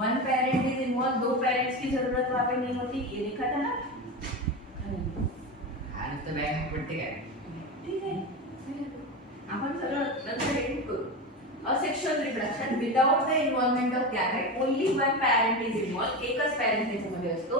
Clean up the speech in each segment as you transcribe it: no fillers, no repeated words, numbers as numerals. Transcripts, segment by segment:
One parent is involve, दो parents की जरूरत वहां पे नहीं होती, ये देखा था ना। आणि तो बॅग पडते काय ठीक आहे, आपण सरळ नंतर एडिट करू. Asexual reproduction without the involvement of gamete, only one parent is involved, एकच पॅरेंट त्याच्यामध्ये असतो.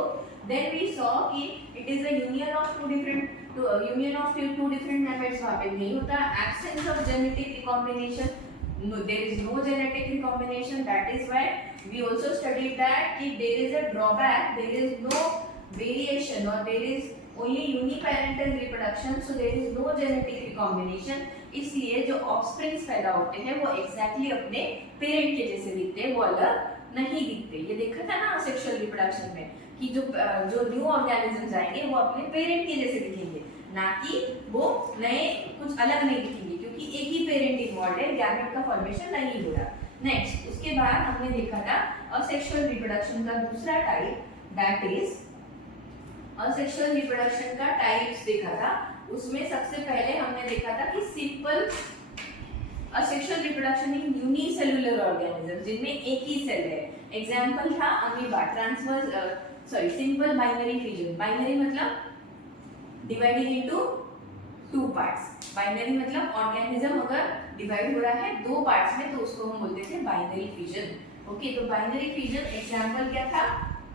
देन वी सॉ की it is a union of two different two different gametes, वहां पे नहीं होता. Absence of genetic recombination, no, there is no genetic recombination. That is why we also studied that if there is a drawback, there is no variation or there is only uniparental reproduction, so there is no genetic recombination. इसलिए जो offsprings पैदा होते हैं वो exactly अपने parent के जैसे दिखते हैं, वो अलग नहीं दिखते. ये देखा था ना सेक्सुअल रिप्रोडक्शन में कि जो न्यू ऑर्गेनिजम्स आएंगे वो अपने पेरेंट के जैसे दिखेंगे, ना कि वो नए कुछ अलग नहीं दिखेंगे, क्योंकि एक ही पेरेंट इन्वॉल्व है, गैमेट का फॉर्मेशन नहीं हो रहा. नेक्स्ट, उसके बाद हमने देखा था असेक्सुअल रिप्रोडक्शन का दूसरा type, that is asexual reproduction का टाइप्स देखा था. उसमें सबसे पहले हमने देखा था कि simple asexual reproduction in unicellular organism, जिनमें एक ही सेल है. एग्जांपल था amoeba, simple binary fission. Binary मतलब dividing into two parts. Binary मतलब ऑर्गेनिज्म अगर डिवाइड हो रहा है दो पार्ट्स में तो उसको हम बोलते थे बाइनरी फिजन. ओके, तो बाइनरी फिजन एग्जांपल क्या था,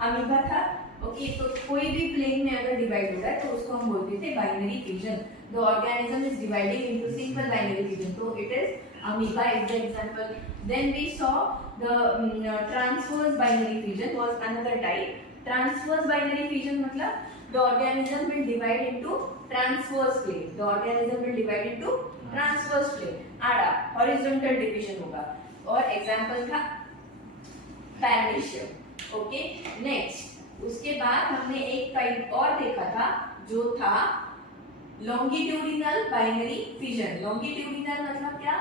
अमीबा था. ओके, तो कोई भी प्लेन में अगर डिवाइड हो रहा है तो उसको हम बोलते थे binary fission. The organism is dividing into simple binary fission, तो it is amoeba is the example. Then we saw the transverse binary fission was another type. Transverse binary fission मतलब the organism will divide into transverse plane. The organism will divide into transverse plane. आड़ा horizontal division होगा. और example था paramecium. Okay, next उसके बाद हमने एक type और देखा था जो था longitudinal binary fission. longitudinal मतलब क्या,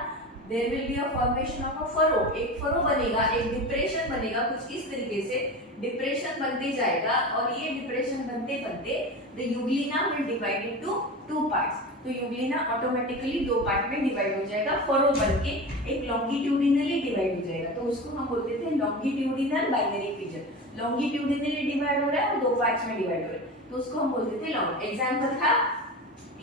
there will be a formation of a furrow. एक फरो बनेगा, एक डिप्रेशन बनेगा कुछ इस तरीके से, डिप्रेशन बनते जाएगा और ये डिप्रेशन बनते बनते the Euglena will divide into two parts. तो यूग्लिना ऑटोमेटिकली दो पार्ट में डिवाइड हो जाएगा, फरो बनके एक लॉन्गिट्यूडिनली डिवाइड हो जाएगा, तो उसको हम बोलते थे longitudinal binary fission. Longitudinally divide हो रहा है और दो पार्ट्स में डिवाइड हो रहा है, तो उसको हम बोलते थे लॉन्ग. एग्जांपल था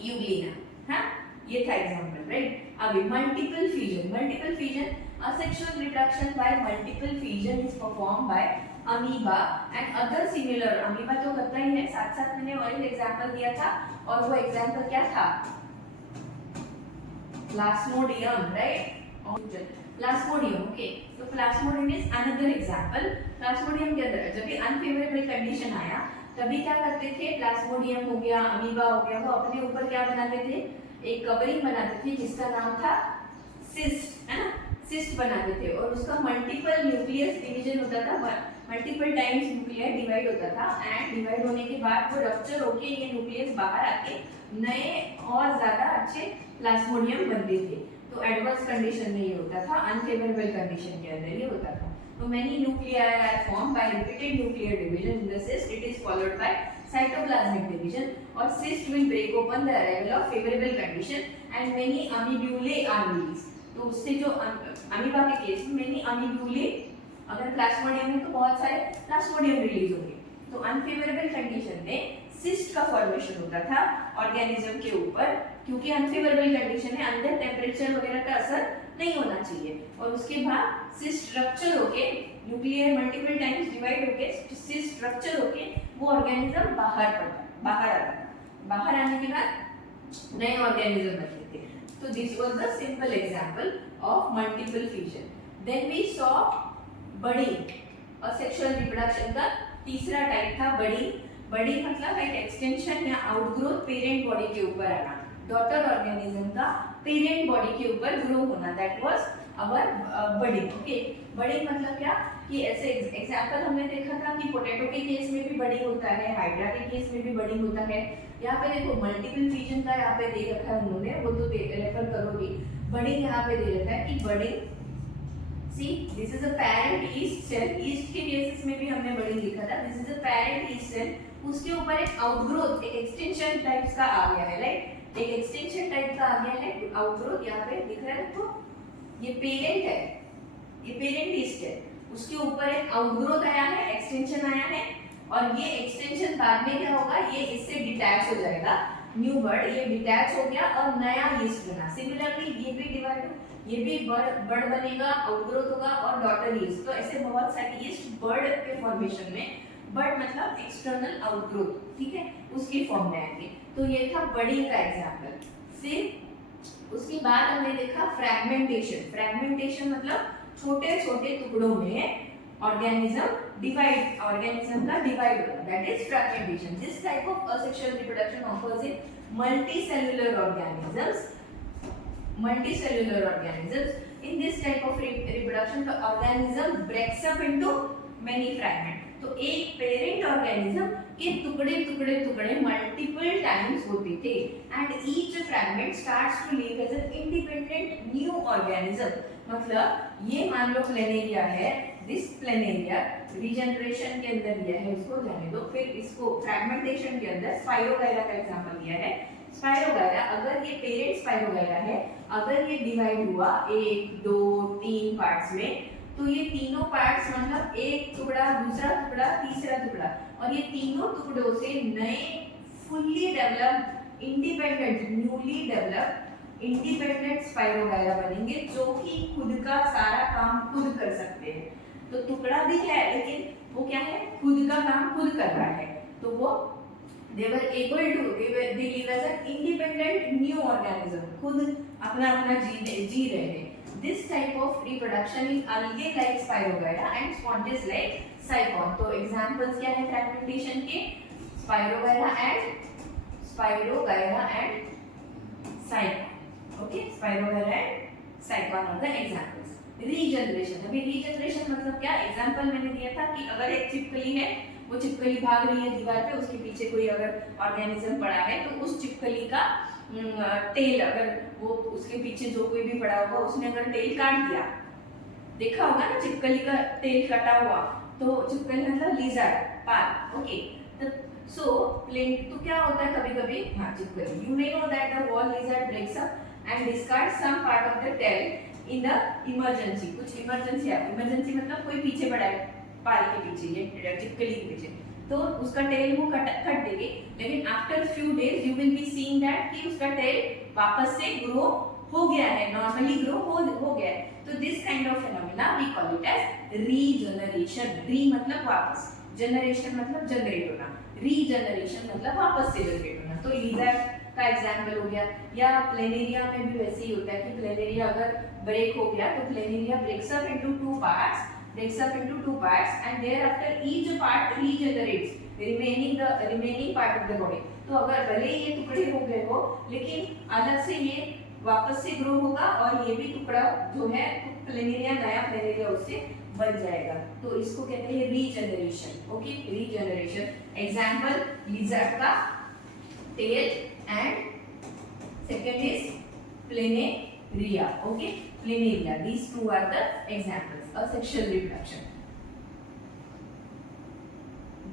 यूग्लिना. हाँ, ये था एग्जांपल, राइट. अभी multiple fission. Multiple fission, asexual reproduction by multiple fission is performed by amoeba and other similar. amoeba तो करता ही है, साथ साथ मैंने और एक एग्जांपल दिया था, और वो एग्जांपल क्या था, प्लाज्मोडियम, राइट. प्लाज्मोडियम. ओके, तो Plasmodium is another example. Plasmodium के अंदर जब भी अनफेवरेबल कंडीशन आया तभी क्या करते थे, प्लाज्मोडियम हो गया, अमीबा हो गया, वो अपने ऊपर क्या बनाते थे, एक कवरिंग बनाते थे जिसका नाम था सिस्ट, है ना. सिस्ट बनाते थे और उसका मल्टीपल न्यूक्लियस डिवीजन होता था, मल्टीपल टाइम्स न्यूक्लियर डिवाइड होता था, एंड डिवाइड होने के बाद वो रप्चर होके ये न्यूक्लियस बाहर आके नए और ज्यादा अच्छे प्लाज्मोडियम बनते थे. तो एडवर्स कंडीशन में ये होता था, अनफेवरेबल कंडीशन के अंदर ये होता था. तो many nuclei are formed by repeated nuclear division in the cyst. It is followed by cytoplasmic division, or cyst will break open the arrival of favorable condition and many amibulae are released. तो उससे जो amoeba के case में many अमीबुले, अगर Plasmodium है तो बहुत सारे प्लाज्मोडियम रिलीज होंगे. तो अनफेवरेबल कंडीशन में सिस्ट का फॉर्मेशन होता था ऑर्गेनिज्म के ऊपर, क्योंकि अनफेवरेबल कंडीशन है, अंदर टेम्परेचर वगैरह का असर नहीं होना चाहिए, और उसके बाद सिस्ट रप्चर होके न्यूक्लियर मल्टीपल टाइम्स डिवाइड होके सिस्ट रप्चर होके वो ऑर्गेनिज्म बाहर आता था. बाहर आने के बाद नए ऑर्गेनिज्म बनते थे. So this was the simple example of multiple fission. Then we saw budding. Asexual reproduction का तीसरा टाइप था budding. budding मतलब एक एक्सटेंशन या आउटग्रोथ पेरेंट बॉडी के ऊपर आना, डॉटर ऑर्गेनिज्म का पेरेंट बॉडी के ऊपर ग्रो होना. That was our budding. Okay, budding मतलब क्या कि ऐसे एग्जांपल हमने देखा था कि पोटैटो के केस में भी budding होता है, हाइड्रा के केस में भी budding होता है. यहाँ पे देखो मल्टीपल फिजन का यहाँ पे दे रखा है उन्होंने, वो तो रेफर करोगी. बडिंग यहाँ पे दे रखा है कि budding, see this is a parent yeast cell. Yeast के केसेस में भी हमने बडिंग लिखा था. This is a parent yeast cell, उसके ऊपर एक आउटग्रोथ, एक एक्सटेंशन टाइप्स का आ गया है, राइट. एक एक्सटेंशन टाइप का आ गया है आउटग्रोथ. यहाँ पे दिख रहा है, तो ये पेरेंट है, ये पेरेंट ईस्ट है. उसके ऊपर एक आउटग्रोथ आया है, एक्सटेंशन आया है, और ये एक्सटेंशन बाद में क्या होगा, ये इससे डिटैच हो जाएगा, न्यू बर्ड ये डिटैच हो गया और नया यीस्ट बना। सिमिलरली ये भी डिवाइड, ये भी बर्ड बनेगा, आउटग्रोथ होगा और डॉटर यीस्ट। तो ऐसे बहुत सारे यीस्ट बर्ड के फॉर्मेशन में, बर्ड मतलब एक्सटर्नल आउटग्रोथ, ठीक है, उसकी फॉर्म में आएंगे। तो ये था बड़ी का एग्जांपल। फिर उसके बाद हमने देखा फ्रैगमेंटेशन। फ्रैगमेंटेशन मतलब छोटे छोटे टुकड़ों में ऑर्गेनिज्म डिवाइड, ऑर्गेनिज्म का डिवाइड होना, that is fragmentation. This type of asexual reproduction offers in multicellular organisms. Multicellular organisms. In this type of reproduction, the organism breaks up into many fragments. तो एक parent organism के टुकड़े टुकड़े टुकड़े multiple times होते थे, and each fragment starts to live as an independent new organism. मतलब ये मान लो प्लेनेरिया है, दिस प्लेनेरिया रीजनरेशन के अंदर लिया है, इसको जाने दो। फिर इसको फ्रैगमेंटेशन के अंदर स्पाइरोगायरा का एग्जांपल दिया है। स्पाइरोगायरा, अगर ये पेरेंट स्पाइरोगायरा है, अगर ये डिवाइड हुआ 1 2 3 पार्ट्स में, तो ये तीनों पार्ट्स मतलब एक टुकड़ा, दूसरा टुकड़ा, तीसरा टुकड़ा, और ये तीनों टुकड़ों से नए fully developed independent, newly developed independent spirogyra बनेंगे, जो कि खुद का सारा काम खुद कर सकते हैं। तो टुकड़ा भी है लेकिन वो क्या है, खुद का काम खुद कर रहा है। तो वो they were able to they live as an independent new organism, खुद अपना अपना जी रहे हैं। This type of reproduction is algae like Spirogyra and sponges like Cycon। तो examples क्या है fragmentation के, Spirogyra and Cycon। Okay, Spirogyra and Cycon are the examples। Regeneration, अभी regeneration मतलब क्या, example मैंने दिया था कि अगर एक छिपकली है, वो छिपकली भाग रही है दीवार पे, उसके पीछे कोई अगर ऑर्गेनिज्म पड़ा है, तो उस छिपकली का टेल, अगर वो उसके पीछे जो कोई भी पड़ा होगा उसने अगर टेल काट दिया, देखा होगा ना छिपकली का टेल कटा हुआ, तो छिपकली मतलब लिजर्ड, पाल। ओके, सो प्लेन, तो क्या होता है कभी कभी, हाँ छिपकली, you may know that the wall lizard breaks up and discard some part of the tail in the emergency. कुछ इमरजेंसी है, इमरजेंसी मतलब कोई पीछे पड़ा है पाल के पीछे, ये चिपकली के पीछे, तो उसका टेल वो कट देगी, लेकिन after few days you will be seeing that कि उसका टेल वापस से ग्रो हो गया है, नॉर्मली ग्रो हो गया है। तो this kind of phenomena we call it as regeneration. Re मतलब वापस, जनरेशन मतलब जनरेट होना, रीजनरेशन मतलब वापस से जनरेट होना। तो लिजर्ड का एग्जांपल हो गया, या प्लेनेरिया में भी वैसे ही होता है कि प्लेनेरिया अगर ब्रेक हो गया तो planaria breaks up into two parts, breaks up into two parts, and thereafter each part regenerates remaining part of the body। तो अगर भले ही ये टुकड़े हो गए हो, लेकिन अलग से ये वापस से ग्रो होगा और ये भी टुकड़ा जो है प्लेनेरिया, नया प्लेनेरिया उससे बन जाएगा। तो इसको कहते हैं regeneration. Okay, regeneration. Example lizard का tail and second is planaria. Okay, planaria, these two are the examples of sexual reproduction।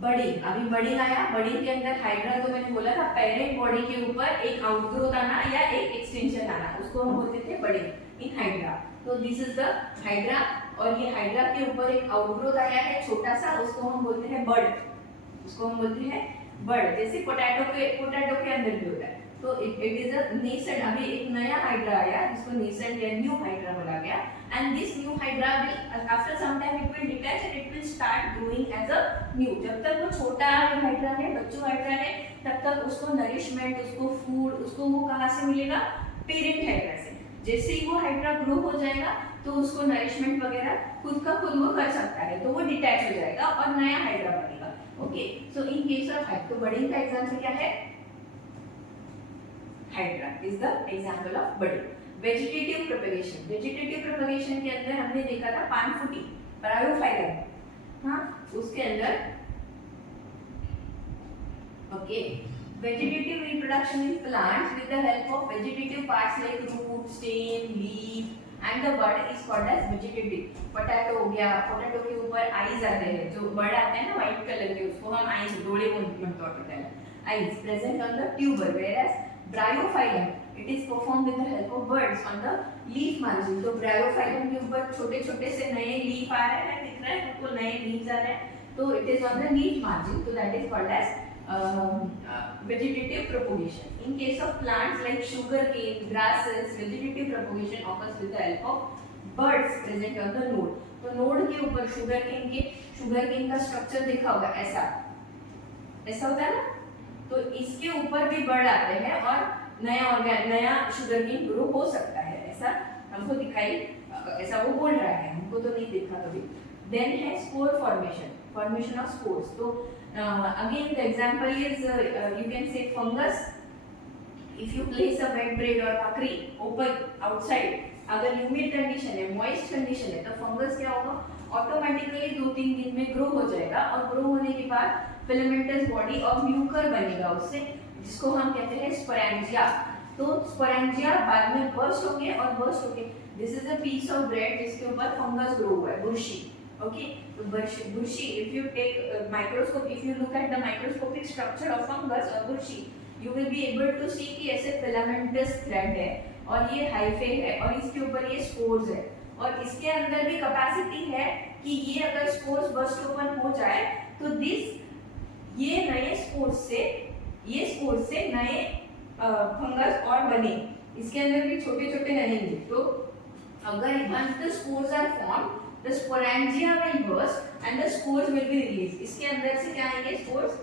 बड़ी, अभी बड़ी आया, बड़ी के अंदर हाइड्रा, तो मैंने बोला था पेरेंट बॉडी के ऊपर एक आउटग्रोथ आना या एक एक्सटेंशन आना, उसको हम बोलते थे बड़ी इन हाइड्रा। तो दिस इज द हाइड्रा, और ये हाइड्रा के ऊपर एक आउटग्रोथ आया है छोटा सा, उसको हम बोलते हैं बर्ड, उसको हम बोलते हैं बर्ड। जैसे पोटैटो के अंदर भी होता है। तो इट इज अ नेसेंट, अभी एक नया हाइड्रा आया जिसको नेसेंट या न्यू हाइड्रा बोला गया, and this new hydra will after some time it will detach and it will start growing as a new. जब तक वो छोटा हाइड्रा है, बच्चों हाइड्रा है, तब तक उसको नरिशमेंट, उसको फूड, उसको वो कहाँ से मिलेगा, पेरेंट हाइड्रा से। जैसे ही वो हाइड्रा ग्रो हो जाएगा तो उसको नरिशमेंट वगैरह खुद का खुद वो कर सकता है, तो वो डिटैच हो जाएगा और नया हाइड्रा बनेगा। Okay, so in case of hydra, तो बर्डिंग का एग्जांपल क्या है, hydra is the example of budding. Vegetative propagation, vegetative propagation के अंदर हमने देखा था पानफुटी, ब्रायोफाइलम, हाँ उसके अंदर। Okay, vegetative reproduction in plants with the help of vegetative parts like root, stem, leaf and the bud is called as vegetative। Potato हो गया, पोटैटो के ऊपर आईज आते हैं, जो बर्ड आते हैं ना व्हाइट कलर के, उसको हम आईज, डोळे म्हणतो, eyes present on the tuber, whereas Bryophyllum it is perform with the help of birds on the leaf margin. तो ब्रायोफाइटम के ऊपर छोटे छोटे से नए लीफ आ रहे हैं, दिख रहा है आपको, नए लीव्स आ रहे हैं, तो it is on the leaf margin, तो that is called as vegetative propagation. In case of plants like sugarcane, grasses, vegetative propagation occurs with the help of birds present on the node. तो node के ऊपर sugarcane का structure देखा होगा, ऐसा होता है ना, तो इसके ऊपर भी बर्ड आते हैं और नया sugarcane ग्रो हो सकता है, ऐसा हमको दिखाई, ऐसा वो बोल रहा है, हमको तो नहीं देखा कभी। Then है spore formation of spores. तो again the example is you can say fungus. If you place a wet bread or bakri open outside, अगर humid condition है, moist condition है, तो fungus क्या होगा, ऑटोमेटिकली 2-3 दिन में ग्रो हो जाएगा, और ग्रो होने के बाद filamentous body और म्यूकर बनेगा उससे, जिसको हम कहते हैं स्पोरेंजिया। तो स्पोरेंजिया बाद में बर्स्ट होंगे, this is a piece of bread जिसके ऊपर फंगस ग्रो हुआ है, बुर्शी। Okay, so burshi, if you take microscope, if you look at the microscopic structure of fungus or burshi, you will be able to see कि ऐसे filamentous thread है और ये hyphae है और इसके ऊपर ये spores है, और इसके अंदर भी capacity है कि ये अगर spores burst open हो जाए तो ये नए spores से नए फंगस और बने, इसके अंदर भी छोटे छोटे रहेंगे। तो अगर once the spores are formed, the sporangia will burst and the spores will be released. इसके अंदर से क्या आएंगे, spores,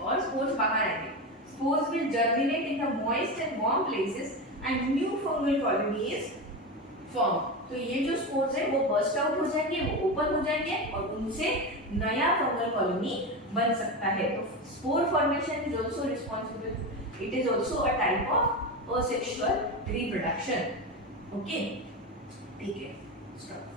और spores बाहर आएंगे। Spores will germinate in the moist and warm places and new fungal colony is formed. तो ये जो spores है वो burst out हो जाएंगे, वो open हो जाएंगे और उनसे नया fungal colony बन सकता है। तो spore formation is also responsible. It is also a type of asexual reproduction. Okay, ठीक है, stop.